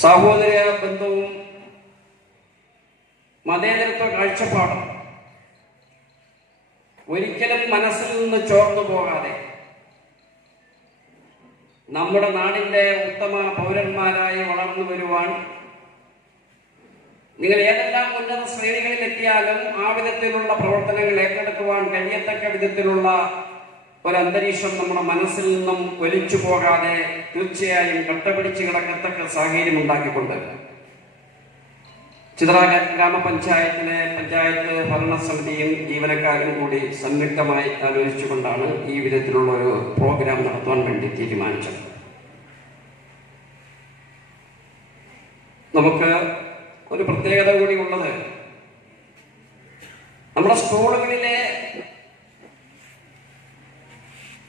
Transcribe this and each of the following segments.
സാഹോദര്യ ബന്ധവും മതേതരത്വ കാഴ്ചപ്പാടും ഒരിക്കലും മനസ്സിൽ നിന്ന് ചോർന്നു പോകാതെ നമ്മുടെ നാടിൻ്റെ ഉത്തമ പൗരന്മാരായി വളർന്നു വരുവാൻ നിങ്ങൾ ഏതെല്ലാം ഉന്നത ശ്രേണികളിൽ എത്തിയാലും ആ വിധത്തിലുള്ള പ്രവർത്തനങ്ങൾ ഏറ്റെടുക്കുവാൻ കഴിയത്തക്ക വിധത്തിലുള്ള ഒരു അന്തരീക്ഷം നമ്മുടെ മനസ്സിൽ നിന്നും ഒലിച്ചു പോകാതെ തീർച്ചയായും കട്ടപിടിച്ച് കിടക്കത്തക്ക സാഹചര്യം ഉണ്ടാക്കിക്കൊണ്ട് ചിത്ര ഗ്രാമപഞ്ചായത്തിലെ പഞ്ചായത്ത് ഭരണസമിതിയും ജീവനക്കാരും കൂടി സംയുക്തമായി ആലോചിച്ചുകൊണ്ടാണ് ഈ വിധത്തിലുള്ള ഒരു പ്രോഗ്രാം നടത്തുവാൻ വേണ്ടി തീരുമാനിച്ചത്. നമുക്ക് ഒരു പ്രത്യേകത കൂടി ഉള്ളത്, നമ്മുടെ സ്കൂളുകളിലെ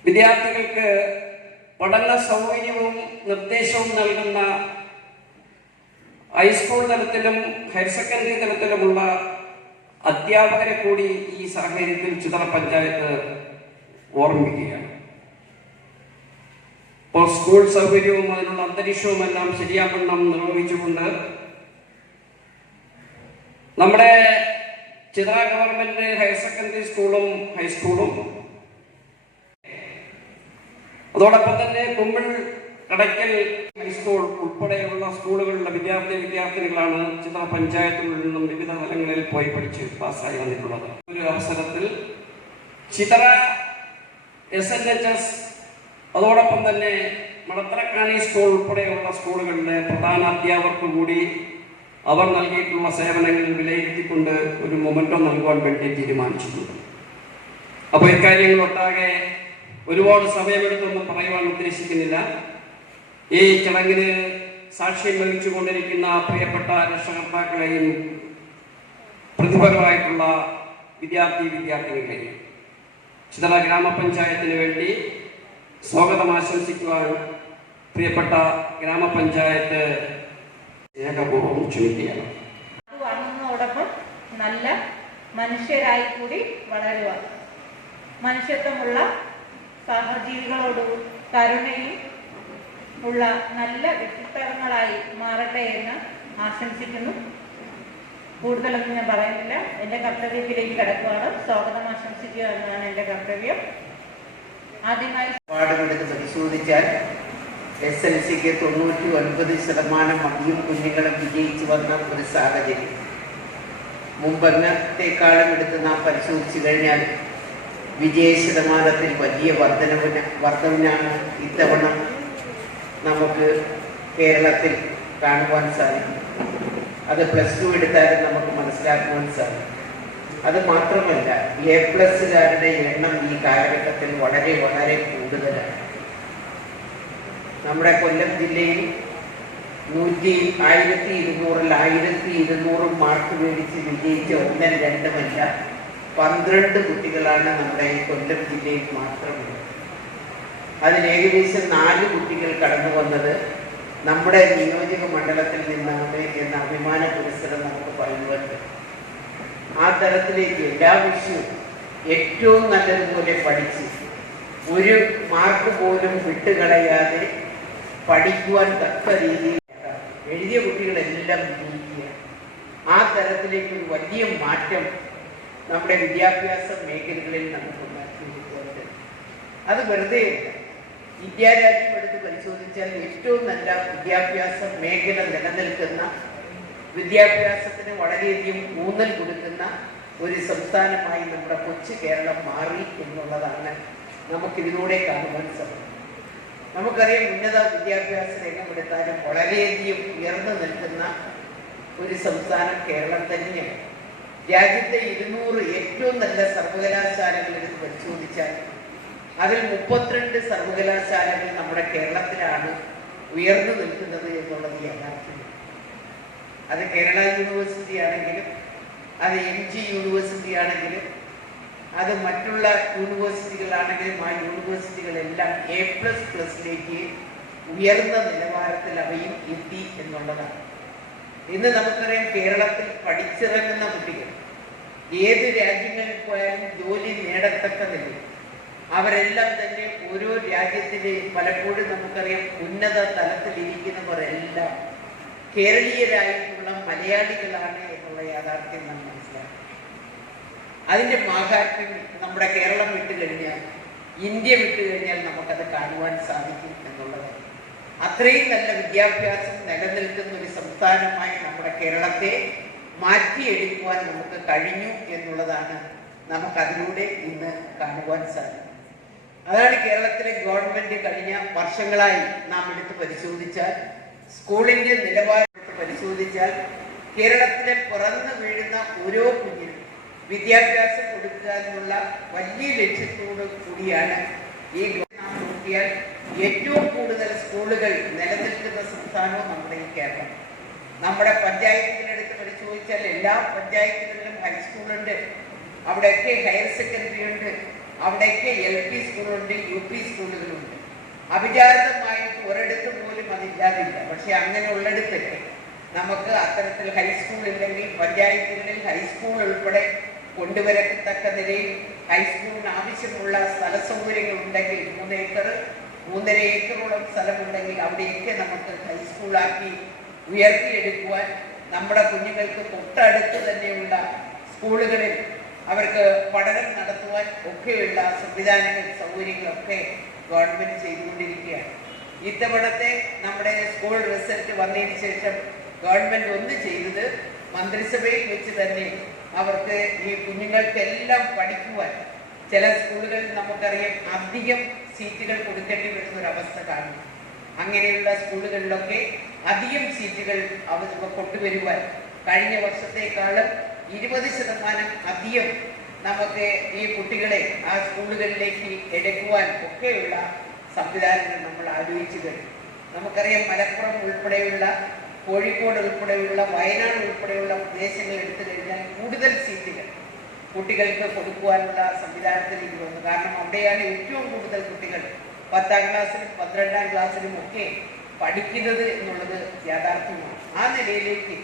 വിദ്യാർത്ഥികൾക്ക് പഠന സൗകര്യവും നിർദ്ദേശവും നൽകുന്ന ഹൈസ്കൂൾ തലത്തിലും ഹയർ സെക്കൻഡറി തലത്തിലുമുള്ള അധ്യാപകരെ കൂടി ഈ സാഹചര്യത്തിൽ ചിത്ര പഞ്ചായത്ത് ഓർമ്മിക്കുകയാണ്. ഇപ്പോൾ സ്കൂൾ സൗകര്യവും അതിനുള്ള അന്തരീക്ഷവും എല്ലാം ശരിയാവണ്ണം നിർവഹിച്ചുകൊണ്ട് നമ്മുടെ ചിത്ര ഗവൺമെന്റ് ഹയർ സെക്കൻഡറി സ്കൂളും ഹൈസ്കൂളും അതോടൊപ്പം തന്നെ കുമ്മിൾ കടയ്ക്കൽ ഹൈസ്കൂൾ ഉൾപ്പെടെയുള്ള സ്കൂളുകളിലെ വിദ്യാർത്ഥിനികളാണ് ചിത്ര പഞ്ചായത്തുകളിൽ നിന്നും വിവിധ തലങ്ങളിൽ പോയി പഠിച്ച് പാസ്സായി വന്നിട്ടുള്ളത്. ഒരു അവസരത്തിൽ ചിത്ര SNHS അതോടൊപ്പം തന്നെ മടത്തറക്കാണി സ്കൂൾ ഉൾപ്പെടെയുള്ള സ്കൂളുകളിലെ പ്രധാന അധ്യാപകർക്ക് കൂടി അവർ നൽകിയിട്ടുള്ള സേവനങ്ങൾ വിലയിരുത്തിക്കൊണ്ട് ഒരു മൊമെന്റോ നൽകുവാൻ വേണ്ടി തീരുമാനിച്ചിട്ടുണ്ട്. അപ്പോൾ ഇക്കാര്യങ്ങൾ ഒട്ടാകെ ഒരുപാട് സമയമെടുത്തൊന്നും പറയുവാൻ ഉദ്ദേശിക്കുന്നില്ല. ഈ ചടങ്ങിന് സാക്ഷ്യം വഹിച്ചുകൊണ്ടിരിക്കുന്ന പ്രിയപ്പെട്ട രക്ഷകർത്താക്കളെയും പ്രതിഫലമായിട്ടുള്ള വിദ്യാർത്ഥിനികളെയും ചിത്ര ഗ്രാമപഞ്ചായത്തിന് വേണ്ടി സ്വാഗതം ആശംസിക്കുവാൻ പ്രിയപ്പെട്ട ഗ്രാമപഞ്ചായത്ത് സ്നേഹപൂർവ്വം ക്ഷണിക്കുകയാണ്. അതോടൊപ്പം നല്ല മനുഷ്യരായി കൂടി വളരുക, മനുഷ്യത്വമുള്ള സഹജീവികളോട് കരുണയും ഉള്ള നല്ല വ്യക്തിത്വങ്ങളായി മാറട്ടെ എന്ന് ആശംസിക്കുന്നു. കൂടുതലൊന്നും ഞാൻ പറയുന്നില്ല. എൻ്റെ കർത്തവ്യത്തിലേക്ക് കിടക്കുകയാണ്. സ്വാഗതം ആശംസിക്കുക എന്നതാണ് എൻ്റെ കർത്തവ്യം. ആദ്യമായി പാഠമെടുത്ത് പരിശോധിച്ചാൽ SLCക്ക് 99% മതിയും കുഞ്ഞുങ്ങളും വിജയിച്ചു വന്ന ഒരു സാഹചര്യം. മുമ്പന്നത്തെക്കാളും എടുത്ത് നാം പരിശോധിച്ചു കഴിഞ്ഞാൽ വിജയ ശതമാനത്തിൽ വലിയ വർധനവിനാണ് ഇത്തവണ നമുക്ക് കേരളത്തിൽ കാണുവാൻ സാധിക്കും. അത് +2 എടുത്താലും നമുക്ക് മനസ്സിലാക്കുവാൻ സാധിക്കും. അത് മാത്രമല്ല, A+കാരുടെ എണ്ണം ഈ കാലഘട്ടത്തിൽ വളരെ വളരെ കൂടുതലാണ്. നമ്മുടെ കൊല്ലം ജില്ലയിൽ 1200 മാർക്ക് മേടിച്ച് വിജയിച്ച 1, 2 12 കുട്ടികളാണ് നമ്മുടെ കൊല്ലം ജില്ലയിൽ മാത്രമുള്ളത്. അതിൽ ഏകദേശം 4 കുട്ടികൾ കടന്നു വന്നത് നമ്മുടെ നിയോജക മണ്ഡലത്തിൽ നിന്നാണ് എന്ന അഭിമാന പുരസ്സരം നമുക്ക് പറയുവാൻ പറ്റും. ആ തരത്തിലേക്ക് എല്ലാ വിഷയവും ഏറ്റവും നല്ലതുപോലെ പഠിച്ച് ഒരു മാർക്ക് പോലും വിട്ടുകളയാതെ പഠിക്കുവാൻ തക്ക രീതിയിൽ എഴുതിയ കുട്ടികളെല്ലാം വിജയിക്കുക. ആ തരത്തിലേക്ക് ഒരു വലിയ മാറ്റം നമ്മുടെ വിദ്യാഭ്യാസ മേഖലകളിൽ നമുക്കുണ്ടാക്കിയിട്ടുണ്ട്. അത് വെറുതെ വിദ്യാരാജ്യം എടുത്ത് പരിശോധിച്ചാൽ ഏറ്റവും നല്ല വിദ്യാഭ്യാസ മേഖല നിലനിൽക്കുന്ന, വിദ്യാഭ്യാസത്തിന് വളരെയധികം ഊന്നൽ കൊടുക്കുന്ന ഒരു സംസ്ഥാനമായി നമ്മുടെ കൊച്ചു കേരളം മാറി എന്നുള്ളതാണ് നമുക്കിതിലൂടെ കാണുവാൻ സാധിക്കും. നമുക്കറിയാം, ഉന്നത വിദ്യാഭ്യാസ രംഗമെടുത്താലും വളരെയധികം ഉയർന്നു നിൽക്കുന്ന ഒരു സംസ്ഥാനം കേരളം തന്നെയാണ്. രാജ്യത്തെ 200 ഏറ്റവും നല്ല സർവകലാശാലകൾ എടുത്ത് പരിശോധിച്ചാൽ അതിൽ 32 സർവകലാശാലകൾ നമ്മുടെ കേരളത്തിലാണ് ഉയർന്നു നിൽക്കുന്നത് എന്നുള്ളത് യാഥാർത്ഥ്യമാണ്. അത് കേരള യൂണിവേഴ്സിറ്റി ആണെങ്കിലും, അത് MG യൂണിവേഴ്സിറ്റി ആണെങ്കിലും, അത് മറ്റുള്ള യൂണിവേഴ്സിറ്റികളാണെങ്കിലും, ആ യൂണിവേഴ്സിറ്റികളെല്ലാം A++ലേക്ക് ഉയർന്ന നിലവാരത്തിൽ അവയും എത്തി എന്നുള്ളതാണ്. ഇന്ന് നമുക്കറിയാം, കേരളത്തിൽ പഠിച്ചിറങ്ങുന്ന കുട്ടികൾ ഏത് രാജ്യങ്ങളിൽ പോയാലും ജോലി നേടത്തക്ക നിലയിൽ അവരെല്ലാം തന്നെ ഓരോ രാജ്യത്തിലെയും പലപ്പോഴും നമുക്കറിയാം ഉന്നത തലത്തിലിരിക്കുന്നവരെല്ലാം കേരളീയരായിട്ടുള്ള മലയാളികളാണ് എന്നുള്ള യാഥാർത്ഥ്യം നാം മനസ്സിലാക്കണം. അതിൻ്റെ മാഹാത്മ്യം നമ്മുടെ കേരളം വിട്ടുകഴിഞ്ഞാൽ, ഇന്ത്യ വിട്ടുകഴിഞ്ഞാൽ നമുക്കത് കാണുവാൻ സാധിക്കും എന്നുള്ളത്. അത്രയും നല്ല വിദ്യാഭ്യാസം നിലനിൽക്കുന്ന ഒരു സംസ്ഥാനമായി നമ്മുടെ കേരളത്തെ മാറ്റിയെടുക്കുവാൻ നമുക്ക് കഴിഞ്ഞു എന്നുള്ളതാണ് നമുക്കതിലൂടെ ഇന്ന് കാണുവാൻ സാധിക്കും. അതാണ് കേരളത്തിലെ ഗവൺമെന്റ് കഴിഞ്ഞ വർഷങ്ങളായി നാം എടുത്ത് പരിശോധിച്ചാൽ, സ്കൂളിന്റെ നിലവാരം എടുത്ത് പരിശോധിച്ചാൽ, കേരളത്തിലെ പിറന്നു വീഴുന്ന ഓരോ കുഞ്ഞിനും വിദ്യാഭ്യാസം കൊടുക്കുക എന്നുള്ള വലിയ ലക്ഷ്യത്തോടു കൂടിയാണ് ഈ നാം നോക്കിയാൽ ഏറ്റവും കൂടുതൽ സ്കൂളുകൾ നിലനിൽക്കുന്ന സംസ്ഥാനവും നമ്മുടെ ഈ കേരളം. നമ്മുടെ പഞ്ചായത്തുകളെടുത്ത് പരിശോധിച്ചാൽ എല്ലാ പഞ്ചായത്തുകളിലും ഹൈസ്കൂളുണ്ട്, അവിടെയൊക്കെ ഹയർ സെക്കൻഡറി ഉണ്ട്, അവിടെയൊക്കെ LP സ്കൂളുണ്ട്, UP സ്കൂളുകളുണ്ട്. അവിചാരിതമായി ഒരിടത്ത് പോലും അതില്ലാതില്ല. പക്ഷെ അങ്ങനെ ഉള്ളിടത്തൊക്കെ നമുക്ക് അത്തരത്തിൽ ഹൈസ്കൂൾ ഇല്ലെങ്കിൽ പഞ്ചായത്തുകളിൽ ഹൈസ്കൂൾ ഉൾപ്പെടെ കൊണ്ടുവരത്തക്ക നിലയിൽ ഹൈസ്കൂളിന് ആവശ്യമുള്ള സ്ഥല സൗകര്യങ്ങൾ ഉണ്ടെങ്കിൽ 3 ഏക്കർ 3.5 ഏക്കറോളം സ്ഥലമുണ്ടെങ്കിൽ അവിടെയൊക്കെ നമുക്ക് ഹൈസ്കൂളാക്കി ഉയർത്തിയെടുക്കുവാൻ, നമ്മുടെ കുഞ്ഞുങ്ങൾക്ക് തൊട്ടടുത്ത് തന്നെയുള്ള സ്കൂളുകളിൽ അവർക്ക് പഠനം നടത്തുവാൻ ഒക്കെയുള്ള സംവിധാനങ്ങൾ, സൗകര്യങ്ങളൊക്കെ ഗവൺമെന്റ് ചെയ്തുകൊണ്ടിരിക്കുകയാണ്. ഇത്തവണത്തെ നമ്മുടെ സ്കൂൾ റിസൾട്ട് വന്നതിന് ശേഷം ഗവൺമെന്റ് ഒന്ന് ചെയ്തത്, മന്ത്രിസഭയിൽ വെച്ച് തന്നെ അവർക്ക് ഈ കുഞ്ഞുങ്ങൾക്കെല്ലാം പഠിക്കുവാൻ, ചില സ്കൂളുകളിൽ നമുക്കറിയാം അധികം സീറ്റുകൾ കൊടുക്കേണ്ടി വരുന്ന ഒരു അവസ്ഥ കാണുന്നു. അങ്ങനെയുള്ള സ്കൂളുകളിലൊക്കെ അധികം സീറ്റുകൾ അവർ കൊണ്ടുവരുവാൻ കഴിഞ്ഞ വർഷത്തേക്കാളും 20% അധികം നമുക്ക് ഈ കുട്ടികളെ ആ സ്കൂളുകളിലേക്ക് എടുക്കുവാൻ ഒക്കെയുള്ള സംവിധാനങ്ങൾ നമ്മൾ ആലോചിച്ചു കഴിഞ്ഞു. നമുക്കറിയാം മലപ്പുറം ഉൾപ്പെടെയുള്ള, കോഴിക്കോട് ഉൾപ്പെടെയുള്ള, വയനാട് ഉൾപ്പെടെയുള്ള പ്രദേശങ്ങൾ എടുത്തു കഴിഞ്ഞാൽ കൂടുതൽ സീറ്റുകൾ കുട്ടികൾക്ക് കൊടുക്കുവാനുള്ള സംവിധാനത്തിലേക്ക് വന്നു. കാരണം അവിടെയാണ് ഏറ്റവും കൂടുതൽ കുട്ടികൾ 10ാം ക്ലാസ്സിലും 12ാം ക്ലാസ്സിലും ഒക്കെ പഠിക്കുന്നത് എന്നുള്ളത് യാഥാർത്ഥ്യമാണ്. ആ നിലയിലേക്ക്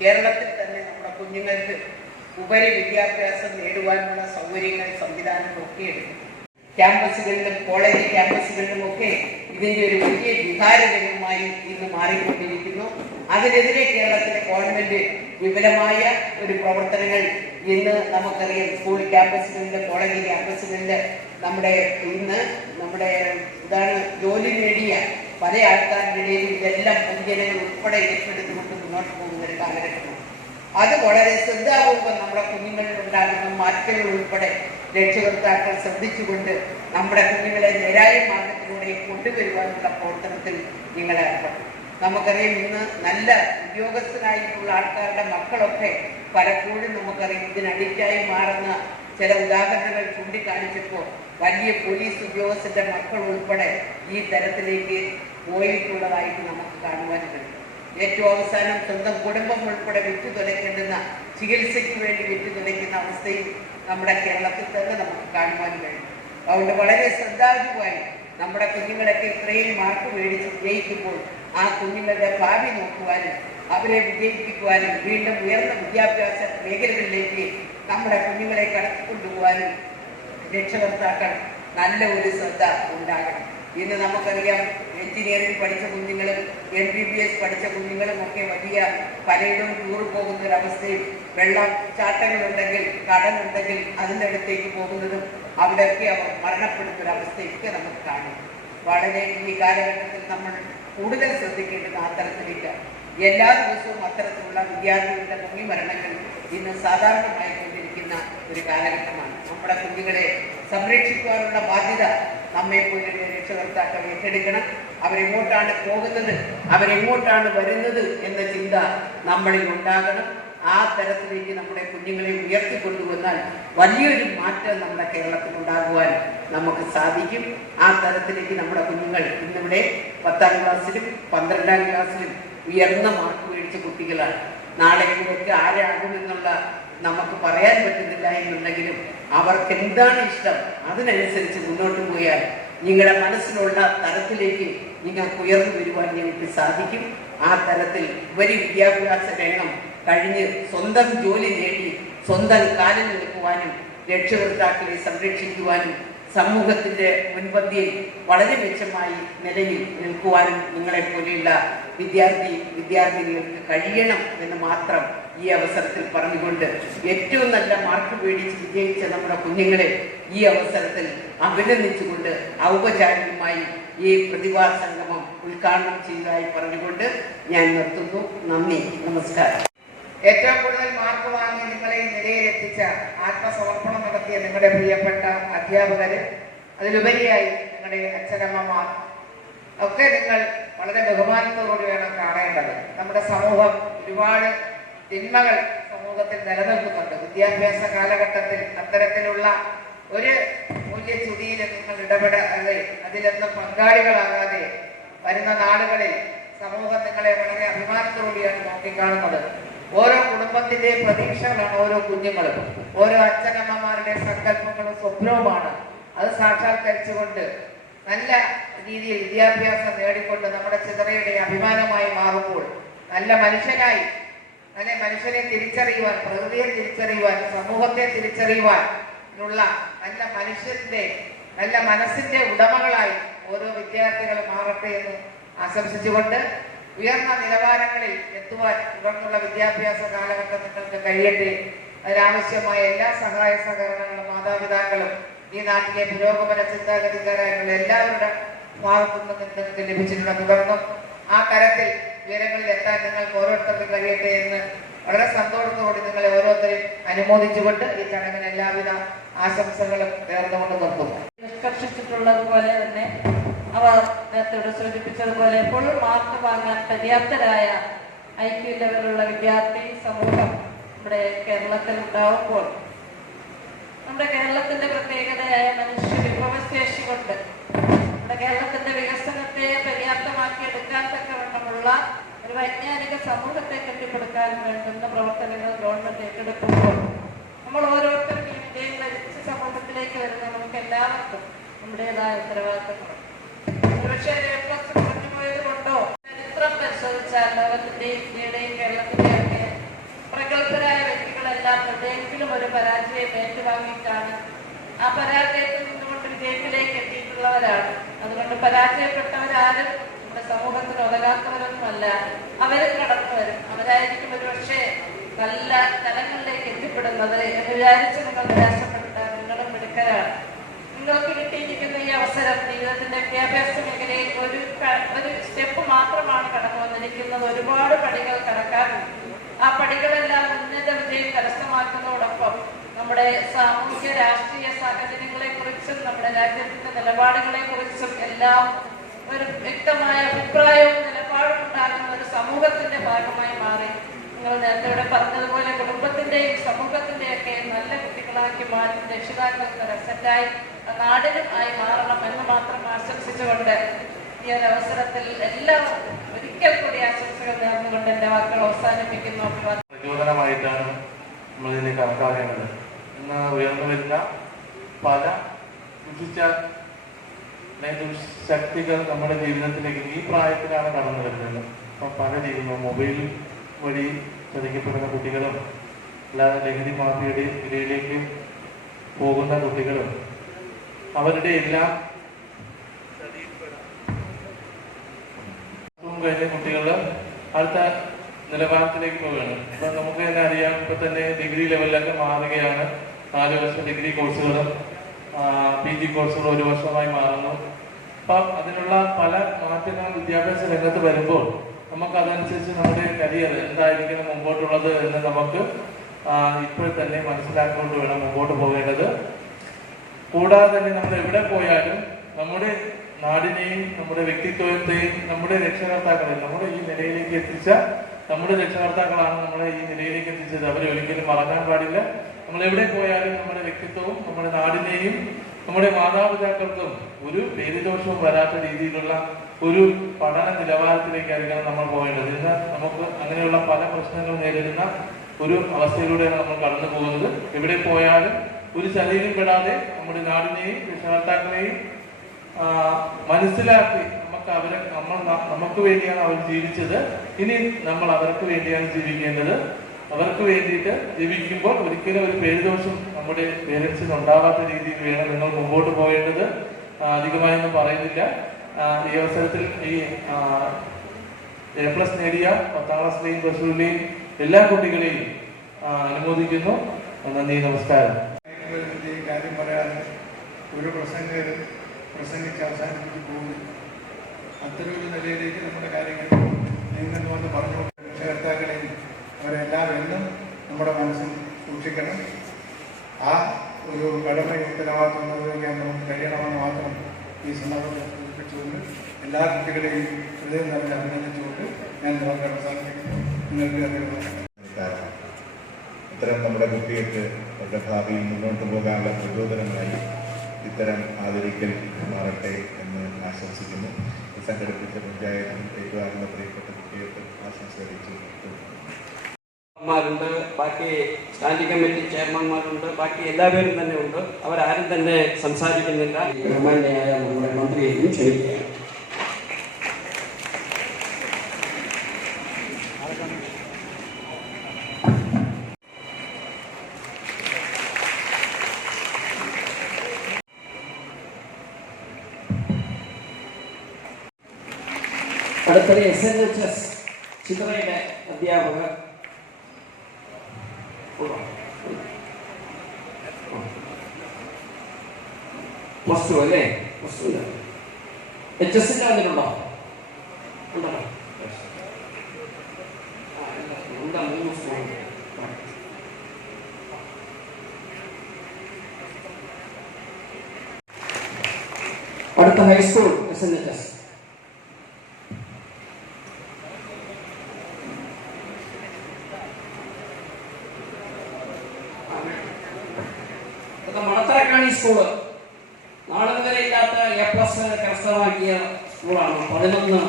കേരളത്തിൽ തന്നെ നമ്മുടെ കുഞ്ഞുങ്ങൾക്ക് ഉപരി വിദ്യാഭ്യാസം നേടുവാനുള്ള സൗകര്യങ്ങൾ, സംവിധാനങ്ങളൊക്കെ എടുക്കും. ക്യാമ്പസുകളിലും കോളേജ് ക്യാമ്പസുകളിലും ഒക്കെ ഇതിൻ്റെ ഒരു വലിയ വികാരജനകമായി ഇന്ന് മാറിക്കൊണ്ടിരിക്കുന്നു. അതിനെതിരെ കേരളത്തിലെ ഗവൺമെന്റ് വിപുലമായ ഒരു പ്രവർത്തനങ്ങൾ ഇന്ന് നമുക്കറിയാം. സ്കൂൾ ക്യാമ്പസുകളിൽ, കോളേജ് ക്യാമ്പസുകളിൽ നമ്മുടെ ഇതാണ് ജോലി നേടിയ പല ആൾക്കാരുടെ ഇടയിൽ ഇതെല്ലാം പൊതുജനങ്ങൾ ഉൾപ്പെടെ ഏറ്റെടുത്തുകൊണ്ട് മുന്നോട്ട് പോകുന്ന ഒരു കാലഘട്ടമാണ്. അത് വളരെ ശ്രദ്ധാപൂർവ്വം നമ്മുടെ കുഞ്ഞുങ്ങളിൽ ഉണ്ടാകുന്ന മാറ്റങ്ങൾ ഉൾപ്പെടെ രക്ഷകർത്താക്കൾ ശ്രദ്ധിച്ചുകൊണ്ട് നമ്മുടെ കുഞ്ഞുങ്ങളെ നേരായ മാർഗത്തിലൂടെ കൊണ്ടുവരുവാനുള്ള പ്രവർത്തനത്തിൽ നിങ്ങൾ ഏർപ്പെടും. നമുക്കറിയാം ഇന്ന് നല്ല ഉദ്യോഗസ്ഥരായിട്ടുള്ള ആൾക്കാരുടെ മക്കളൊക്കെ പലപ്പോഴും നമുക്കറിയാം ഇതിനഡിക്റ്റായി മാറുന്ന ചില ഉദാഹരണങ്ങൾ ചൂണ്ടിക്കാണിച്ചപ്പോൾ വലിയ പോലീസ് ഉദ്യോഗസ്ഥന്റെ മക്കൾ ഉൾപ്പെടെ ഈ തരത്തിലേക്ക് പോയിട്ടുള്ളതായിട്ട് നമുക്ക് കാണുവാൻ കഴിയും. ഏറ്റവും അവസാനം സ്വന്തം കുടുംബം ഉൾപ്പെടെ വിറ്റുതുലയ്ക്കേണ്ടുന്ന, ചികിത്സയ്ക്ക് വേണ്ടി വിറ്റുതുലയ്ക്കുന്ന അവസ്ഥയും നമ്മുടെ കേരളത്തിൽ തന്നെ നമുക്ക് കാണുവാൻ കഴിയും. അതുകൊണ്ട് വളരെ ശ്രദ്ധാലുവായി നമ്മുടെ കുഞ്ഞുങ്ങളൊക്കെ ഇത്രയും മാർക്ക് മേടിച്ച് വിജയിക്കുമ്പോൾ ആ കുഞ്ഞുങ്ങളുടെ ഭാവി നോക്കുവാനും അവരെ വിജയിപ്പിക്കുവാനും വീണ്ടും ഉയർന്ന വിദ്യാഭ്യാസ മേഖലകളിലേക്ക് നമ്മുടെ കുഞ്ഞുങ്ങളെ കടത്തിക്കൊണ്ടുപോകാനും രക്ഷകർത്താക്കൾ നല്ല ഒരു ശ്രദ്ധ ഉണ്ടാകണം. ഇന്ന് നമുക്കറിയാം എഞ്ചിനീയറിംഗ് പഠിച്ച കുഞ്ഞുങ്ങളും MBBS പഠിച്ച കുഞ്ഞുങ്ങളും ഒക്കെ വലിയ പലയിടവും ടൂർ പോകുന്ന ഒരവസ്ഥയും, വെള്ളച്ചാട്ടങ്ങളുണ്ടെങ്കിൽ, കടലുണ്ടെങ്കിൽ അതിൻ്റെ അടുത്തേക്ക് പോകുന്നതും അവിടെയൊക്കെ അവർ മരണപ്പെടുന്ന ഒരവസ്ഥയൊക്കെ നമുക്ക് കാണും. വളരെ ഈ കാലഘട്ടത്തിൽ നമ്മൾ കൂടുതൽ ശ്രദ്ധിക്കേണ്ടത് ആ തരത്തിലേക്ക്. എല്ലാ ദിവസവും അത്തരത്തിലുള്ള വിദ്യാർത്ഥികളുടെ മുങ്ങിമരണങ്ങൾ ഇന്ന് സാധാരണമായി കൊണ്ടിരിക്കുന്ന ഒരു കാലഘട്ടമാണ്. നമ്മുടെ കുഞ്ഞുങ്ങളെ സംരക്ഷിക്കുവാനുള്ള ബാധ്യത നമ്മെപ്പോലുള്ള രക്ഷകർത്താക്കൾ ഏറ്റെടുക്കണം. അവരെങ്ങോട്ടാണ് പോകുന്നത്, അവരെങ്ങോട്ടാണ് വരുന്നത് എന്ന ചിന്ത നമ്മളിൽ ഉണ്ടാകണം. ആ തരത്തിലേക്ക് നമ്മുടെ കുഞ്ഞുങ്ങളെ ഉയർത്തിക്കൊണ്ടുവന്നാൽ വലിയൊരു മാറ്റം നമ്മുടെ കേരളത്തിൽ ഉണ്ടാകുവാൻ നമുക്ക് സാധിക്കും. ആ തരത്തിലേക്ക് നമ്മുടെ കുഞ്ഞുങ്ങൾ ഇന്നിവിടെ 10ാം ക്ലാസ്സിലും 12ാം ക്ലാസ്സിലും ഉയർന്ന മാർക്ക് മേടിച്ച കുട്ടികളാണ്. നാളെ ഇവരൊക്കെ ആരാകുമെന്നുള്ള നമുക്ക് പറയാൻ പറ്റുന്നില്ല എന്നുണ്ടെങ്കിലും അവർക്ക് എന്താണ് ഇഷ്ടം അതിനനുസരിച്ച് മുന്നോട്ട് പോയാൽ നിങ്ങളുടെ മനസ്സിലുള്ള തരത്തിലേക്ക് നിങ്ങൾക്ക് ഉയർന്നു വരുവാൻ നിങ്ങൾക്ക് സാധിക്കും. ആ തരത്തിൽ ഉപരി വിദ്യാഭ്യാസ രംഗം കഴിഞ്ഞ് സ്വന്തം ജോലി നേടി സ്വന്തം കാലിൽ നിൽക്കുവാനും രക്ഷകർത്താക്കളെ സംരക്ഷിക്കുവാനും സമൂഹത്തിന്റെ മുൻപന്തിയിൽ വളരെ മെച്ചമായി നിലയിൽ നിൽക്കുവാനും നിങ്ങളെപ്പോലെയുള്ള വിദ്യാർത്ഥിനികൾക്ക് കഴിയണം എന്ന് മാത്രം ഈ അവസരത്തിൽ പറഞ്ഞുകൊണ്ട് ഏറ്റവും നല്ല മാർക്ക് മേടിച്ച് വിജയിച്ച നമ്മുടെ കുഞ്ഞുങ്ങളെ ഈ അവസരത്തിൽ അഭിനന്ദിച്ചുകൊണ്ട് ഔപചാരികമായി ഈ പ്രതിഭാ സംഗമം ഉദ്ഘാടനം ചെയ്തതായി പറഞ്ഞുകൊണ്ട് ഞാൻ നിർത്തുന്നു. നന്ദി, നമസ്കാരം. ഏറ്റവും കൂടുതൽ മാർക്ക് വാങ്ങി നിങ്ങളെ നിലയിലെത്തിച്ച, ആത്മസമർപ്പണം നടത്തിയ നിങ്ങളുടെ പ്രിയപ്പെട്ട അധ്യാപകര്, അതിലുപരിയായി നിങ്ങളുടെ അച്ഛനമ്മമാർ ഒക്കെ നിങ്ങൾ വളരെ ബഹുമാനത്തോടുകൂടി വേണം കാണേണ്ടത്. നമ്മുടെ സമൂഹം ഒരുപാട് തിന്മകൾ സമൂഹത്തിൽ നിലനിൽക്കുന്നുണ്ട്. വിദ്യാഭ്യാസ കാലഘട്ടത്തിൽ അത്തരത്തിലുള്ള ഒരു മൂല്യച്യുതിയിൽ നിങ്ങൾ ഇടപെടാതെ, അതിലൊന്നും പങ്കാളികളാകാതെ വരുന്ന നാടുകളിൽ സമൂഹം നിങ്ങളെ വളരെ അഭിമാനത്തോടെയാണ് നോക്കിക്കാണുന്നത്. ഓരോ കുടുംബത്തിന്റെ പ്രതീക്ഷകളാണ് ഓരോ കുഞ്ഞുങ്ങളും. ഓരോ അച്ഛനമ്മമാരുടെ സങ്കല്പങ്ങളും സ്വപ്നവുമാണ്. അത് സാക്ഷാത്കരിച്ചുകൊണ്ട് നല്ല രീതിയിൽ വിദ്യാഭ്യാസം നേടിക്കൊണ്ട് നമ്മുടെ ചിതറയുടെ അഭിമാനമായി മാറുമ്പോൾ നല്ല മനുഷ്യനായി, നല്ല മനുഷ്യനെ തിരിച്ചറിയുവാൻ, പ്രകൃതിയെ തിരിച്ചറിയുവാൻ, സമൂഹത്തെ തിരിച്ചറിയുവാൻ ഉള്ള നല്ല മനുഷ്യന്റെ, നല്ല മനസ്സിന്റെ ഉടമകളായി ഓരോ വിദ്യാർത്ഥികളും മാറട്ടെ എന്ന് ആശംസിച്ചുകൊണ്ട് ഉയർന്ന നിലവാരങ്ങളിൽ എത്തുവാൻ തുടർന്നുള്ള വിദ്യാഭ്യാസ കാലഘട്ടം നിങ്ങൾക്ക് കഴിയട്ടെ. അതിനാവശ്യമായ എല്ലാ സഹായ സഹകരണങ്ങളും മാതാപിതാക്കളും ഈ നാട്ടിലെ പുരോഗമന ചിന്താഗതിക്കാരായിട്ടുള്ള എല്ലാവരുടെ ഭാഗത്തു നിന്നും നിങ്ങൾക്ക് ലഭിച്ചിട്ടുണ്ട്. തുടർന്നും ആ തരത്തിൽ ഉയരങ്ങളിൽ എത്താൻ നിങ്ങൾക്ക് ഓരോരുത്തർക്കും കഴിയട്ടെ എന്ന് വളരെ സന്തോഷത്തോടെ നിങ്ങളെ ഓരോരുത്തരെയും അനുമോദിച്ചുകൊണ്ട് ഈ ചടങ്ങിന് എല്ലാവിധ ആശംസകളും നേർന്നുകൊണ്ട് നിർത്തുന്നു. നിഷ്കർഷിച്ചിട്ടുള്ളതുപോലെ തന്നെ അവർ നേരത്തെ സൂചിപ്പിച്ചതുപോലെ ഫുൾ മാർക്ക് വാങ്ങാൻ പര്യാപ്തരായ IQ ലെവലുള്ള വിദ്യാർത്ഥി സമൂഹം നമ്മുടെ കേരളത്തിൽ ഉണ്ടാവുമ്പോൾ നമ്മുടെ കേരളത്തിന്റെ പ്രത്യേകതയായ മനുഷ്യ വിഭവശേഷി കൊണ്ട് നമ്മുടെ കേരളത്തിന്റെ വികസനത്തെ പര്യാപ്തമാക്കിയെടുക്കാൻ തക്കവണ്ണമുള്ള ഒരു വൈജ്ഞാനിക സമൂഹത്തെ കെട്ടിപ്പടുക്കാൻ വേണ്ടുന്ന പ്രവർത്തനങ്ങൾ ഗവൺമെന്റ് ഏറ്റെടുക്കുമ്പോൾ നമ്മൾ ഓരോരുത്തരും ഈ വിജയം ലഭിച്ച സമൂഹത്തിലേക്ക് വരുന്ന നമുക്ക് എല്ലാവർക്കും നമ്മുടേതായ ഉത്തരവാദിത്തങ്ങളുണ്ട്. പക്ഷേ A+ കുറഞ്ഞു പോയത് കൊണ്ടോ ചരിത്രം പരിശോധിച്ചാൽ ലോകത്തിന്റെയും ഇന്ത്യയുടെയും കേരളത്തിന്റെയും ഒക്കെ പ്രഗത്ഭരായ വ്യക്തികളെല്ലാം എവിടെയെങ്കിലും ഒരു പരാജയം ഏറ്റുവാങ്ങിയിട്ടാണ് ആ പരാജയത്തിൽ നിന്നുകൊണ്ട് വിജയത്തിലേക്ക് എത്തിയിട്ടുള്ളവരാണ്. അതുകൊണ്ട് പരാജയപ്പെട്ടവരാരും നമ്മുടെ സമൂഹത്തിന് ഉതകാത്തവരൊന്നുമല്ല. അവരും കടന്നു വരും. അവരായിരിക്കും ഒരുപക്ഷെ നല്ല തലങ്ങളിലേക്ക് എത്തിപ്പെടുന്നത് എന്ന് വിചാരിച്ച് നിങ്ങൾ നിരാശപ്പെടുത്താൻ നിങ്ങളും മിടുക്കരാണ്. നിങ്ങൾക്ക് കിട്ടിയിരിക്കുന്ന ഈ അവസരം ജീവിതത്തിന്റെ വിദ്യാഭ്യാസ മേഖലയിൽ ഒരു സ്റ്റെപ്പ് മാത്രമാണ് കടന്നു വന്നിരിക്കുന്നത്. ഒരുപാട് പടികൾ കടക്കാറുണ്ട്. ആ പടികളെല്ലാം ഉന്നത വിജയം കരസ്ഥമാക്കുന്നതോടൊപ്പം നമ്മുടെ സാമൂഹ്യ രാഷ്ട്രീയ സാഹചര്യങ്ങളെ കുറിച്ചും നമ്മുടെ രാജ്യത്തിന്റെ നിലപാടുകളെ കുറിച്ചും എല്ലാം ഒരു വ്യക്തമായ അഭിപ്രായവും നിലപാടും ഉണ്ടാകുന്ന ഒരു സമൂഹത്തിന്റെ ഭാഗമായി മാറി നിങ്ങൾ നേരത്തെ ഇവിടെ പറഞ്ഞതുപോലെ കുടുംബത്തിന്റെയും സമൂഹത്തിന്റെയും ഒക്കെ നല്ല കുട്ടികളാക്കി മാറ്റി രക്ഷിതാക്കൾക്ക് ഒരു അസറ്റായി നാടിനും ആയി മാറണം എന്ന് മാത്രം ആശംസിച്ചുകൊണ്ട് ഈ ഒരു അവസരത്തിൽ എല്ലാവർക്കും ഒരിക്കൽ കൂടി ആശംസകൾ നേർന്നുകൊണ്ട് എന്റെ വാക്കുകൾ അവസാനിപ്പിക്കുന്നു. പ്രചോദനമായിട്ടാണ് നമ്മളിതിനെ കണക്കാക്കേണ്ടത്. ഇന്ന് ഉയർന്നു വരുന്ന പല ശക്തികൾ നമ്മുടെ ജീവിതത്തിലേക്ക് ഈ പ്രായത്തിലാണ് കടന്നു വരുന്നത്. അപ്പം പല രീതിയിലും മൊബൈൽ വഴി ചതിക്കപ്പെടുന്ന കുട്ടികളും അല്ലാതെ ലഹരി മാഫിയയുടെ ഇരയിലേക്ക് പോകുന്ന കുട്ടികളും അവരുടെ എല്ലാം കഴിഞ്ഞ കുട്ടികൾ അടുത്ത നിലവാരത്തിലേക്ക് പോവുകയാണ്. ഇപ്പൊ നമുക്ക് തന്നെ അറിയാം, ഇപ്പൊ തന്നെ ഡിഗ്രി ലെവലിലൊക്കെ മാറുകയാണ്. 4 വർഷം ഡിഗ്രി കോഴ്സുകളും PG കോഴ്സുകളും 1 വർഷമായി മാറുന്നു. അപ്പം അതിനുള്ള പല മാറ്റങ്ങൾ വിദ്യാഭ്യാസ രംഗത്ത് വരുമ്പോൾ നമുക്ക് അതനുസരിച്ച് നമ്മുടെ കരിയർ എന്തായിരിക്കണം മുമ്പോട്ടുള്ളത് എന്ന് നമുക്ക് ഇപ്പോൾ തന്നെ മനസ്സിലാക്കിക്കൊണ്ട് വേണം മുമ്പോട്ട് പോകേണ്ടത്. കൂടാതെ തന്നെ നമ്മൾ എവിടെ പോയാലും നമ്മുടെ നാടിനെയും നമ്മുടെ വ്യക്തിത്വത്തെയും നമ്മുടെ രക്ഷകർത്താക്കളെയും നമ്മുടെ ഈ നിലയിലേക്ക് എത്തിച്ച നമ്മുടെ രക്ഷകർത്താക്കളാണ് നമ്മളെ ഈ നിലയിലേക്ക് എത്തിച്ചത്. അവരെ ഒരിക്കലും മറക്കാൻ പാടില്ല. നമ്മൾ എവിടെ പോയാലും നമ്മുടെ വ്യക്തിത്വവും നമ്മുടെ നാടിനെയും നമ്മുടെ മാതാപിതാക്കൾക്കും ഒരു പേരുദോഷവും വരാത്ത രീതിയിലുള്ള ഒരു പഠന നിലവാരത്തിലേക്കായിരിക്കണം നമ്മൾ പോകേണ്ടത്. ഇന്ന് നമുക്ക് അങ്ങനെയുള്ള പല പ്രശ്നങ്ങൾ നേരിടുന്ന ഒരു അവസ്ഥയിലൂടെയാണ് നമ്മൾ കടന്നു പോകുന്നത്. എവിടെ പോയാലും ഒരു ചതിയിലും പെടാതെ നമ്മുടെ നാടിനെയും രക്ഷകർത്താക്കളെയും മനസ്സിലാക്കി നമുക്ക് വേണ്ടിയാണ് അവർ ജീവിച്ചത്. ഇനി നമ്മൾ അവർക്ക് വേണ്ടിയാണ് ജീവിക്കേണ്ടത്. അവർക്ക് വേണ്ടിയിട്ട് ജീവിക്കുമ്പോൾ ഒരിക്കലും ഒരു പേരുദോഷം നമ്മുടെ പേരൻസിന് ഉണ്ടാവാത്ത രീതിയിൽ വേണം നിങ്ങൾ മുമ്പോട്ട് പോകേണ്ടത്. അധികമായൊന്നും പറയുന്നില്ല. ഈ അവസരത്തിൽ ഈ A+ നേടിയ 10ാം ക്ലാസ്സിലെയും പ്ലസ് ടുവിലെയും എല്ലാ കുട്ടികളെയും അനുമോദിക്കുന്നു. നന്ദി, നമസ്കാരം. കാര്യം പറയാൻ ഒരു പ്രസംഗിച്ച് അവസാനിപ്പിച്ച് പോകുന്നു. അത്തരമൊരു നിലയിലേക്ക് നമ്മുടെ കാര്യങ്ങൾ നീങ്ങുന്നുവെന്ന് പറഞ്ഞു. രക്ഷകർത്താക്കളെയും അവരെല്ലാം എന്നും നമ്മുടെ മനസ്സിൽ സൂക്ഷിക്കണം. ആ ഒരു കടമ ഉത്തരവാദിത്വം നിർവഹിക്കാൻ നമുക്ക് കഴിയണമെന്ന് മാത്രം ഈ സന്ദർഭത്തിൽ സൂചിപ്പിച്ചുകൊണ്ട് എല്ലാ കുട്ടികളെയും ഹൃദയം നിറഞ്ഞ് അഭിനന്ദിച്ചുകൊണ്ട് ഞാൻ വാക്കുകൾ അവസാനിപ്പിക്കുന്നു. നിങ്ങൾക്ക് അഭിനന്ദനം. ഇത്തരം നമ്മുടെ കുട്ടികൾക്ക് അവരുടെ ഭാവിയിൽ മുന്നോട്ട് പോകാനുള്ള പ്രചോദനമായി ഇത്തരം ആദരിക്കൽ മാറട്ടെ എന്ന് ആശംസിക്കുന്നു. സംഘടിപ്പിച്ച പഞ്ചായത്തിൽ ഏറ്റുവാങ്ങുന്ന പ്രിയപ്പെട്ട കുട്ടികൾക്ക് ആശംസ അറിയിച്ചു. ണ്ട് ബാക്കി സ്റ്റാൻഡിംഗ് കമ്മിറ്റി ചെയർമാൻമാരുണ്ട്, ബാക്കി എല്ലാവരും തന്നെ ഉണ്ട്. അവരാരും തന്നെ സംസാരിക്കുന്നില്ല. ബഹുമാന്യനായ നമ്മുടെ മന്ത്രിയെയും ക്ഷണിക്കുകയാണ്. അടുത്തത് SNHS ചിത്രയുടെ അധ്യാപകർ പ്ലസ് ടു അല്ലേ? പ്ലസ് ടു HS വന്നിട്ടുണ്ടോ? ഉണ്ടല്ലോ. എന്താ 3 സ്കൂൾ? അടുത്ത ഹൈസ്കൂൾ SNHS. മണത്തറക്കാണി സ്കൂള് നാളെ വരെ ഇല്ലാത്ത A+ കരസ്ഥമാക്കിയ സ്കൂളാണ്. 11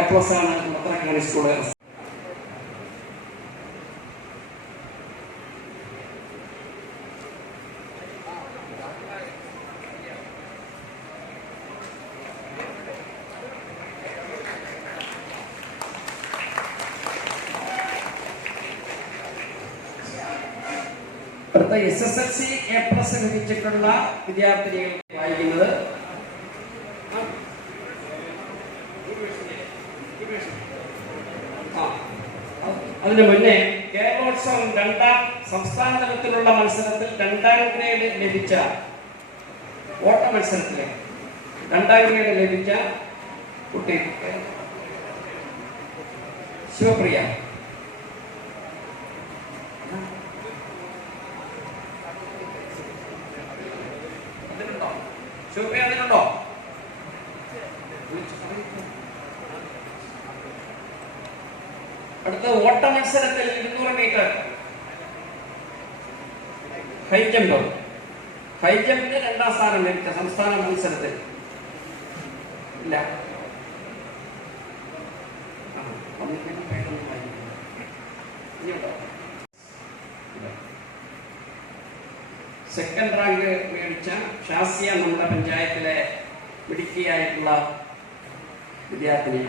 A+ ആണ് മണത്തറക്കാണി സ്കൂള്. അടുത്ത SSLC A+ ലഭിച്ചിട്ടുള്ള വിദ്യാർത്ഥിനികൾ വായിക്കുന്നത് അതിന് മുന്നേ കേരളോത്സവം 2ാം സംസ്ഥാന തലത്തിലുള്ള മത്സരത്തിൽ 2ാം ഗ്രേഡ് ലഭിച്ച ഓട്ട മത്സരത്തിലെ 2ാം ഗ്രേഡ് ലഭിച്ച കുട്ടി ശിവപ്രിയ. അതിനുണ്ടോ? അടുത്ത ഓട്ട മത്സരത്തിൽ 200 മീറ്റർ ഹൈജമ്പ്, ഹൈജമ്പിന് 2ാം സ്ഥാനം ലഭിച്ച സംസ്ഥാന മത്സരത്തിൽ ഇല്ല. സെക്കൻഡ് റാങ്ക് മേടിച്ച ഷാസിയ നമ്മുടെ പഞ്ചായത്തിലെ മിടുക്കിയായിട്ടുള്ള വിദ്യാർത്ഥിനി.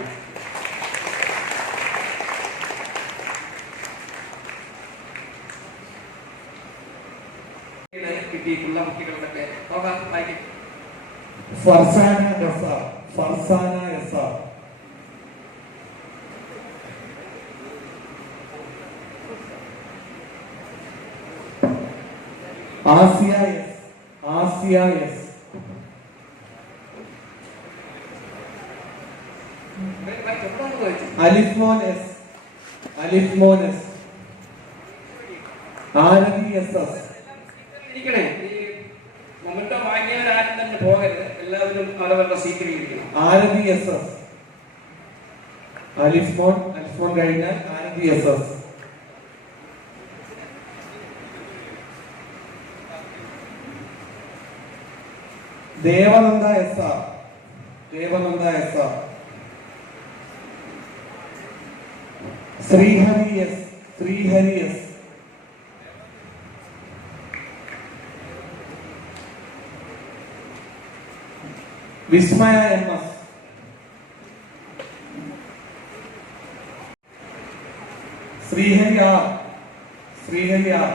കിട്ടിയിട്ടുള്ള കുട്ടികളുടെ പേര് Farsana Nisar, Farsana Nisar. Asiya S, Asiya S. Alifmon S, Alifmon S. Arathi S S. ഇരിക്കണേ, ഈ മൊമെന്റോ വാങ്ങിയവരാരും തന്നെ പോകരുത്. എല്ലാവരും അവരവരുടെ സീറ്റിൽ ഇരിക്കണം. ആരതി എസ് എസ്. അലിഫ്മോൻ, അലിഫ്മോൻ കഴിഞ്ഞാൽ Arathi S S. Devananda S R, Devananda S R. Sreehari S, Sreehari S. Vismaya M S. Sreehari R, Sreehari R.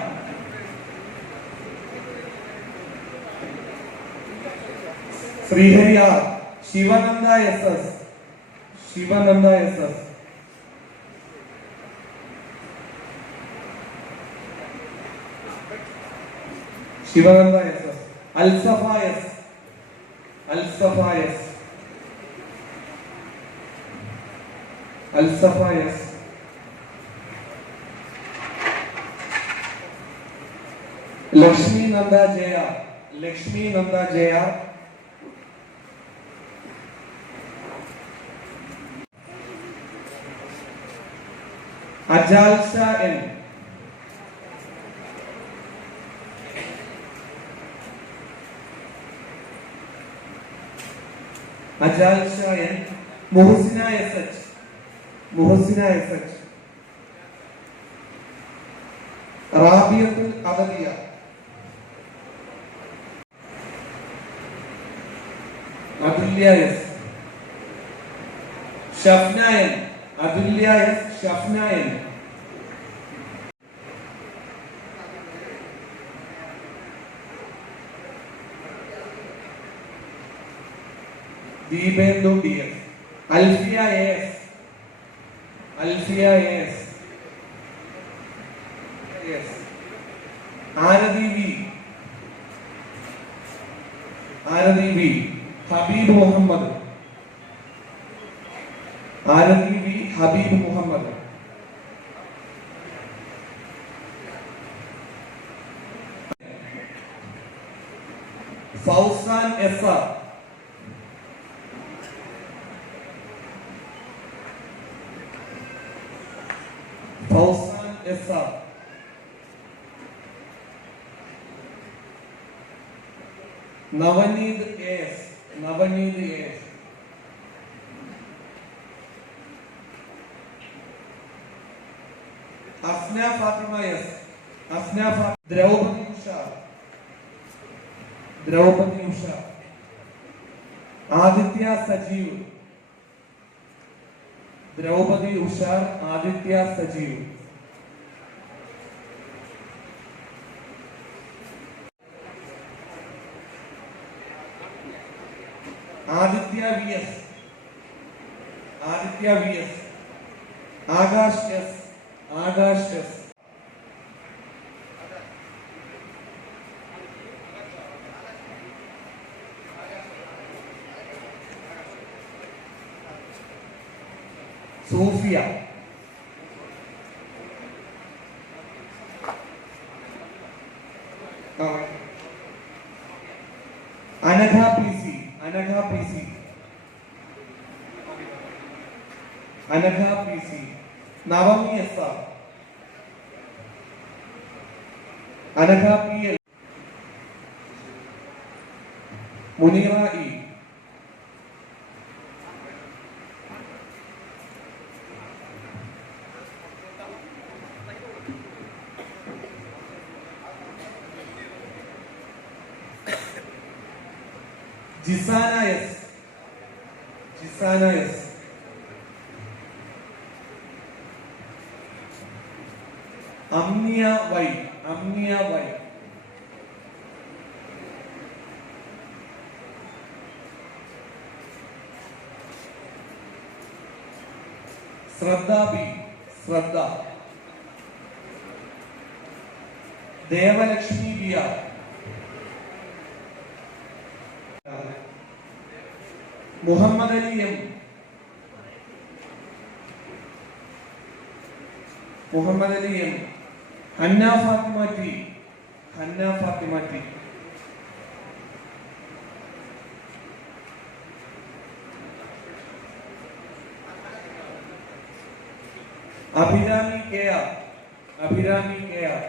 Sreehari R. Sivananda SS. Sivananda SS. Sivananda SS. Alsafa S. Alsafa S. Alsafa S. Lakshmi Nanda Jaya. Lakshmi Nanda Jaya. Ajalsha N. Ajalsha N. Muhsina SH. Muhsina SH. Rabiyathul Adaliya. Athulya S. Shafna N. Athulya S. Shafna N. Deependu DS. Alfiya AS. Alfiya AS. Arathi V. Aarathi V. Habeeb Muhammad. Aarathi V. Habeeb Muhammad. Fauzan SR. Fauzan SR. Navaneeth AS. Navaneeth AS. Asna Fathima S. Asna Draupadi Usha. Draupadi Usha. Aditya Sajeev. Draupadi Ushar. Aditya Sajeev. Aditya VS. Aditya VS. Akash S. Akash S. Sufiya. Anagha PC. Anagha PC. Anagha PC. Navami SR. Anagha PL. Muneera E. ജിസാന S. ജിസാന S. അമ്നിയ Y. അമ്നിയ Y. Shraddha B. Shraddha. Devalakshmi VR. Muhammad Ali M. Muhammad Ali M. Hanna Fathima T. Hanna Fathima T. Abhirami KR. Abhirami KR.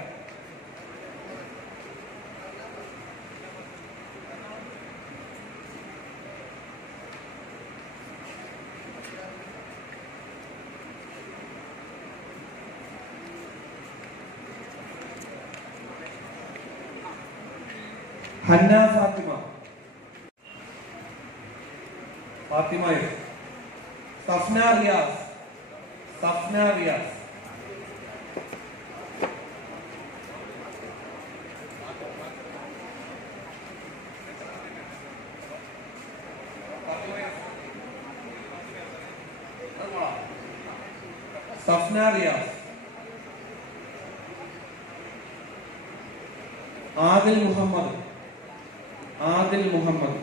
Hanna Fathima. Fathima S. Safna Riyas. Safna Riyas. Safna Riyas, Adil Muhammad, Adil Muhammad,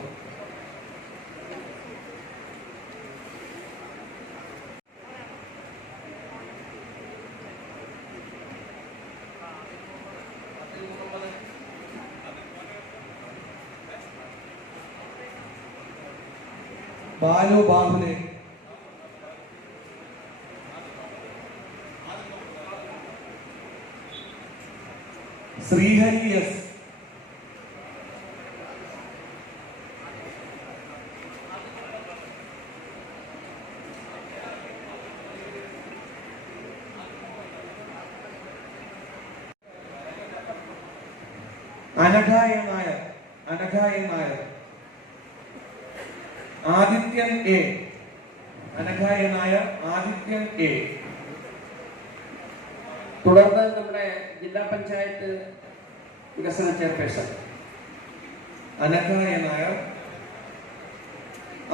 Balu Bahule, Sreehari S, Anaghaya Nair, Anaghaya Nair, Adithyan A, Anaghaya Nair, Adithyan A. തുടർന്ന് നമ്മുടെ ജില്ലാ പഞ്ചായത്ത് വികസന chairperson Anaghaya Nair,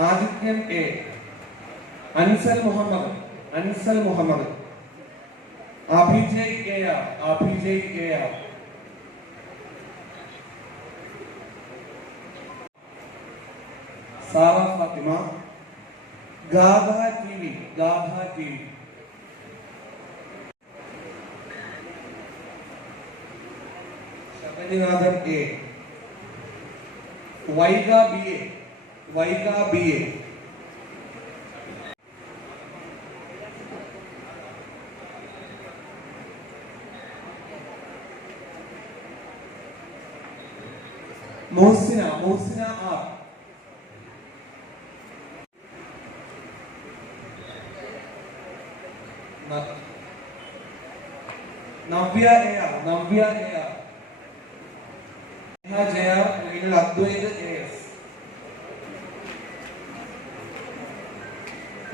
Adithyan A, Ansal Muhammad, Ansal Muhammad, Abhijay A R, Abhijay A R, Sara Fathima, Gatha T V, Gatha T V, Sabarinathan A, Vaiga B A, Vaiga B A, Mohsina, Mohsina R, Navya A R, Navya A R, Jaya Advaith A S,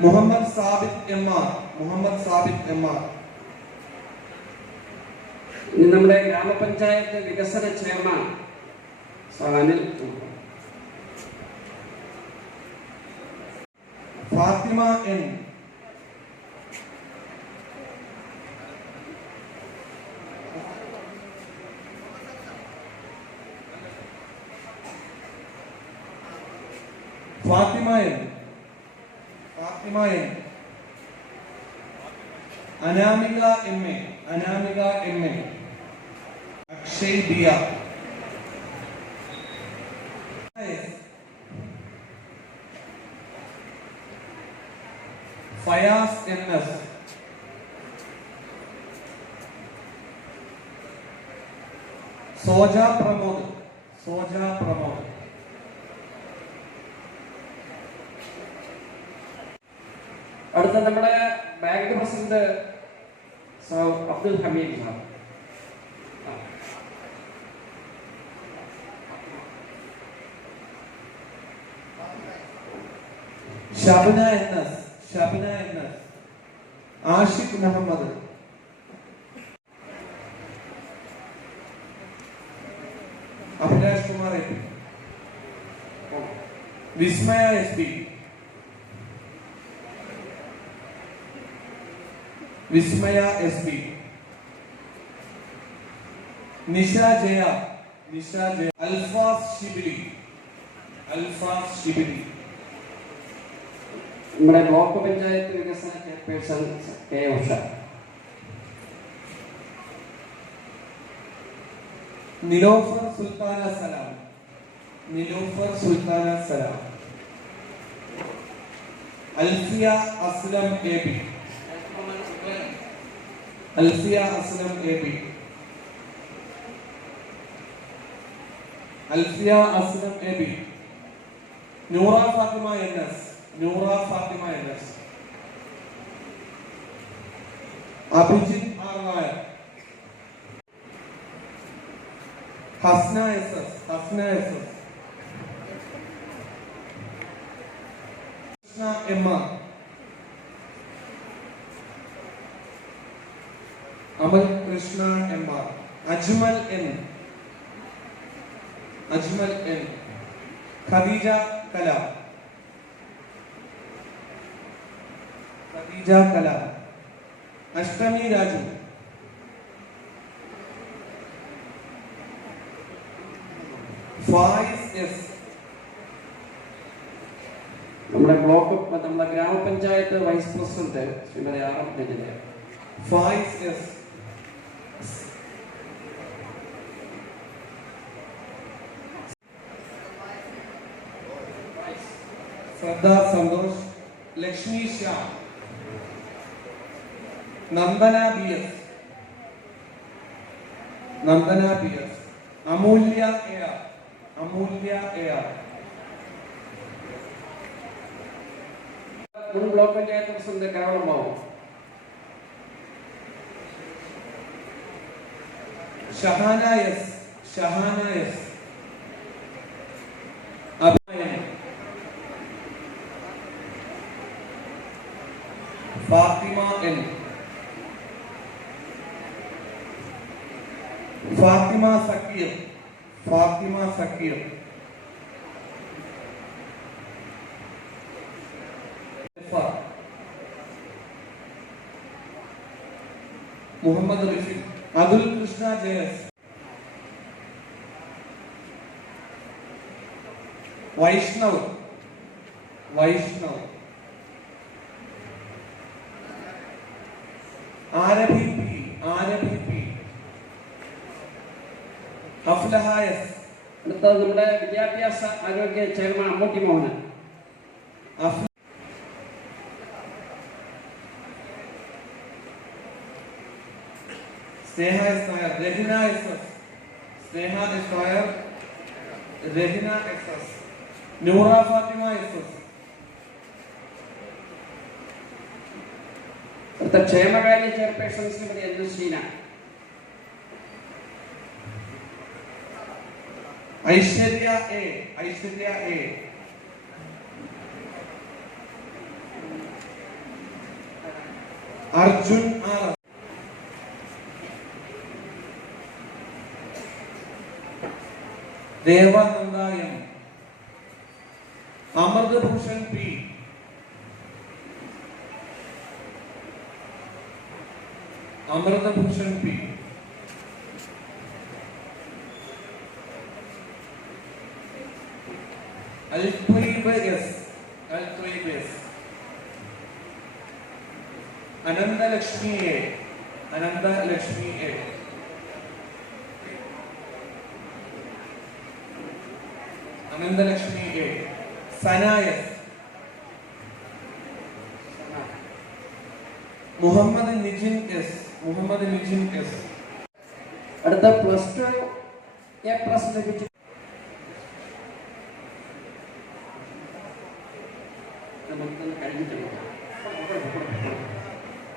Muhammad Sabith M R, Muhammad Sabith M R. ഇനി നമ്മുടെ ഗ്രാമപഞ്ചായത്ത് വികസന chairman Anil, Fathima N, Fathima N, Fathima N, Anamika M A, Anamika M A, Akshay Diya, Fayas N S, Soja Pramod, Soja Pramod. അടുത്ത നമ്മുടെ bank president Abdul Hameed sir. Shabana N S, Shabana N S, Ashiq Muhammad, Abhilash Kumar A P, Vismaya S P, Vismaya S P, Nisha Jaya, Nisha Jaya, Alfas Shibili, Alfas Shibili. നമ്മുടെ block panchayat വികസന chairperson K Usha. Nilofar Sultana Salam, Nilofar Sultana Salam. Alfiya Aslam A B, Alfiya Aslam A B, Alfiya Aslam A B. Noora Fathima N S, Noora Fathima N S. Abhijith R Nair, Hasna S S, Hasna S S. Krishna M R, Amal Krishna M R. Ajmal N, Ajmal N. Khadeeja Kalam, Khadeeja Kalam, Ashtami Raju, Fayis S, നമ്മുടെ നമ്മുടെ ഗ്രാമപഞ്ചായത്ത് vice president Shrimati R Rajana, Fayis S, Shraddha Santhosh, Lakshmi Shyam, Nandana B S, Amulya A R, മുൻ block panchayat president കാവളമ്പാവും, Shahana S, Abhinayan, Fathima N, Fathima Zakir, Muhammad Rafeeq, Athul Krishna Jayas, Vaishnav, Arabi P, Aflaha S, അടുത്തത് നമ്മുടെ വിദ്യാഭ്യാസ ആരോഗ്യ chairman Ammootty Mohanan, Sneha S Nair, Rahina S S, Noora Fathima S S, അടുത്ത ക്ഷേമകാര്യ chairperson Shrimati N Sheena, Aishwarya A, Arjun R, Devananda M, Amrithabhushan P, Althwayb S, Ananthalakshmi A, Sana S, Muhammad Nijin S, അടുത്ത +2 എ പ്ലസ് ലഭിച്ചു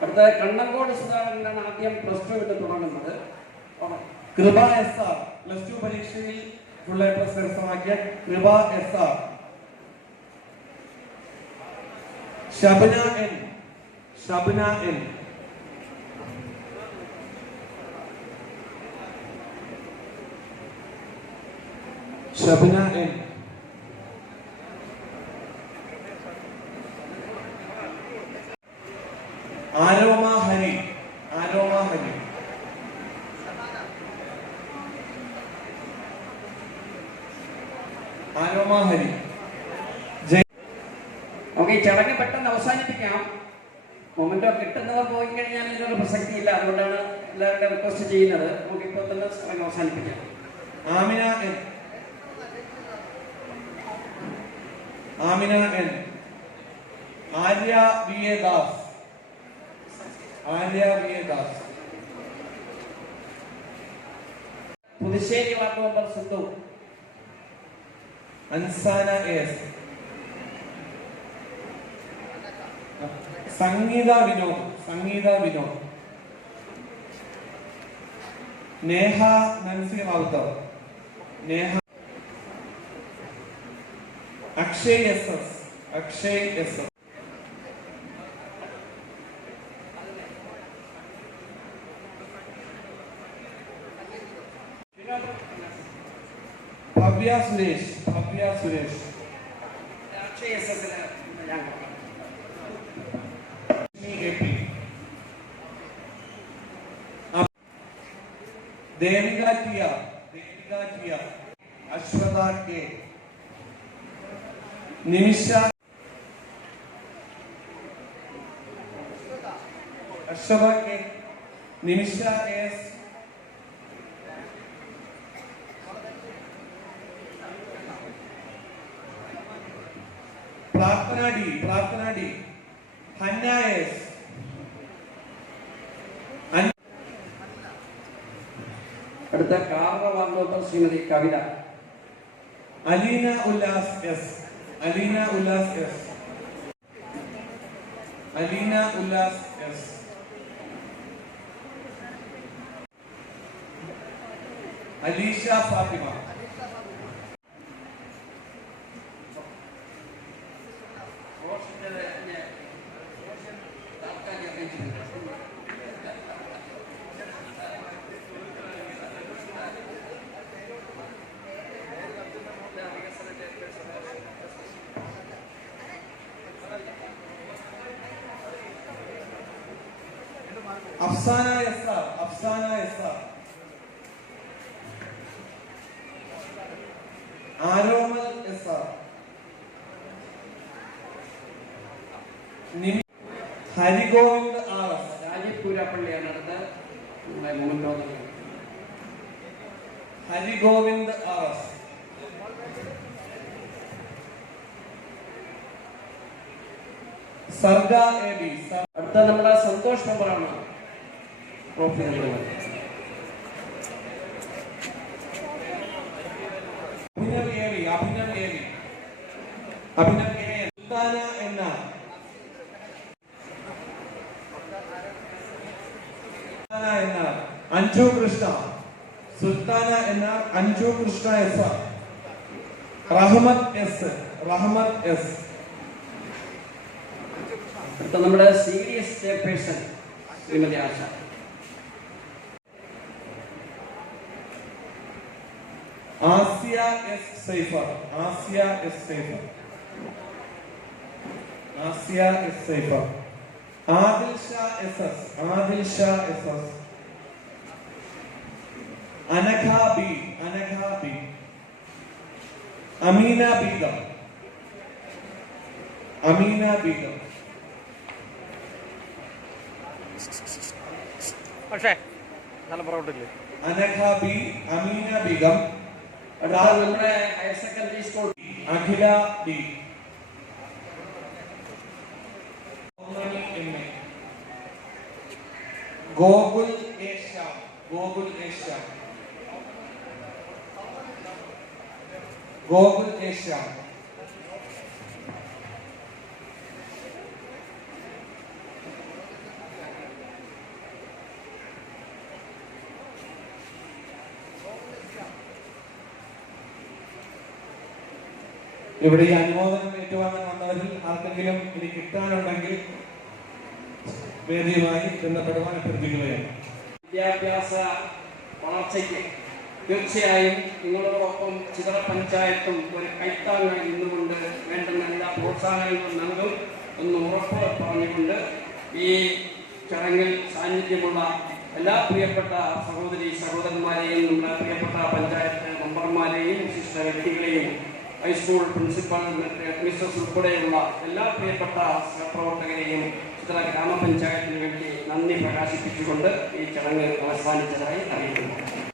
അടുത്ത കണ്ണങ്കോട് സുധാകരനാണ് ആദ്യം +2 വിട്ട് തുടങ്ങുന്നത്. കൃപ എസ് ആർ, +2 പരീക്ഷയിൽ ഫുൾ എ പ്ലസ് കരസ്ഥമാക്കിയ Kripa S R, Shabna N, Aroma Hari, നമുക്ക് ഈ ചടങ്ങ് പെട്ടെന്ന് അവസാനിപ്പിക്കാം. മൊമെന്റോ കിട്ടുന്നവർ പോയി കഴിഞ്ഞാൽ ഇതിനൊരു പ്രസക്തിയില്ല, അതുകൊണ്ടാണ് എല്ലാവരുടെ റിക്വസ്റ്റ് ചെയ്യുന്നത്. നമുക്ക് ഇപ്പോൾ തന്നെ ചടങ്ങ് അവസാനിപ്പിക്കാം. Amina N, Arya V A Das, Puthussery ward member Sindhu, Ansana S, Sangeetha Vinod, Neha Nancy Rawther, Akshay S S, Bhavya Suresh, Akshay SS Devika Tiya, Aswatha K, Nimisha, Aswatha K, Nimisha S, Prarthana D, Hanna S, അടുത്ത കാർവ Shrimati Kavitha. Aleena Ullas S, Aleena Ullas S, Aleena Ullas S, Aleesha Fathima, Afsana S R, Aromal S R, Harigovind R S, Rajeev പൂരാപ്പള്ളിയാണ് അടുത്ത മുന്നോട്ട്. Harigovind R S, സർഗ A B, അടുത്ത നമ്മുടെ സന്തോഷ് മെമ്പറാണ് ട്രോഫി നൽകുന്നത്. അഭിനവ് എ, സുൽത്താന എന്ന, അഞ്ജു കൃഷ്ണ, സുൽത്താന എന്ന, അഞ്ജു കൃഷ്ണ എസ്, റഹ്മത്ത് എസ്, അടുത്ത നമ്മുടെ serious chairperson Shrimati Asha. Asiya S Saifar, Asiya S Saifar, Adil Sha S S, Anagha B, Ameena Beegum, Anagha B, Ameena Beegum. അടുത്ത നമ്മുടെ higher secondary school Akhila B, Gokul A Shyam, ഇവിടെ ഈ അനുമോദനം ഏറ്റുവാങ്ങാൻ വന്നവരിൽ ആർക്കെങ്കിലും ഇനി കിട്ടാനുണ്ടെങ്കിൽ വേദിയുമായി ബന്ധപ്പെടുവാൻ അഭ്യർത്ഥിക്കുകയാണ്. വിദ്യാഭ്യാസ വളർച്ചയ്ക്ക് തീർച്ചയായും നിങ്ങളോടൊപ്പം ചിതറ പഞ്ചായത്തും ഒരു കൈത്താങ്ങായി നിന്നുകൊണ്ട് വേണ്ടുന്ന എല്ലാ പ്രോത്സാഹനങ്ങളും നൽകും എന്ന് ഉറപ്പ് പറഞ്ഞുകൊണ്ട് ഈ ചടങ്ങിൽ സാന്നിധ്യമുള്ള എല്ലാ പ്രിയപ്പെട്ട സഹോദരന്മാരെയും നമ്മുടെ പ്രിയപ്പെട്ട പഞ്ചായത്ത് മെമ്പർമാരെയും വിശിഷ്ട വ്യക്തികളെയും ഹൈസ്കൂൾ പ്രിൻസിപ്പൽ മിസ്റ്റേഴ്സ് ഉൾപ്പെടെയുള്ള എല്ലാ പ്രിയപ്പെട്ട സഹപ്രവർത്തകരെയും ചിത്ര ഗ്രാമപഞ്ചായത്തിന് വേണ്ടി നന്ദി പ്രകാശിപ്പിച്ചുകൊണ്ട് ഈ ചടങ്ങ് അവസാനിച്ചതായി അറിയിക്കുന്നു.